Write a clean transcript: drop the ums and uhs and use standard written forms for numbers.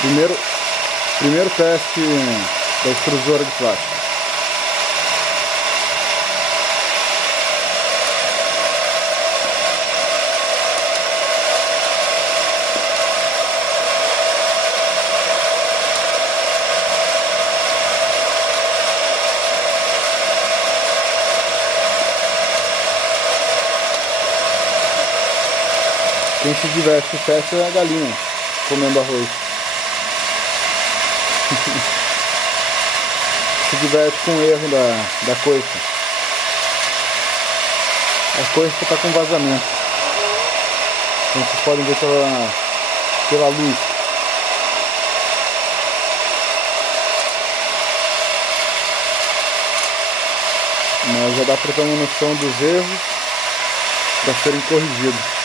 Primeiro teste da extrusora de plástico. Quem se diverte com o teste é a galinha comendo arroz. Se diverte com o erro da coifa. A coifa está com vazamento. Como vocês podem ver pela luz. Mas já dá para ter uma noção dos erros para serem corrigidos.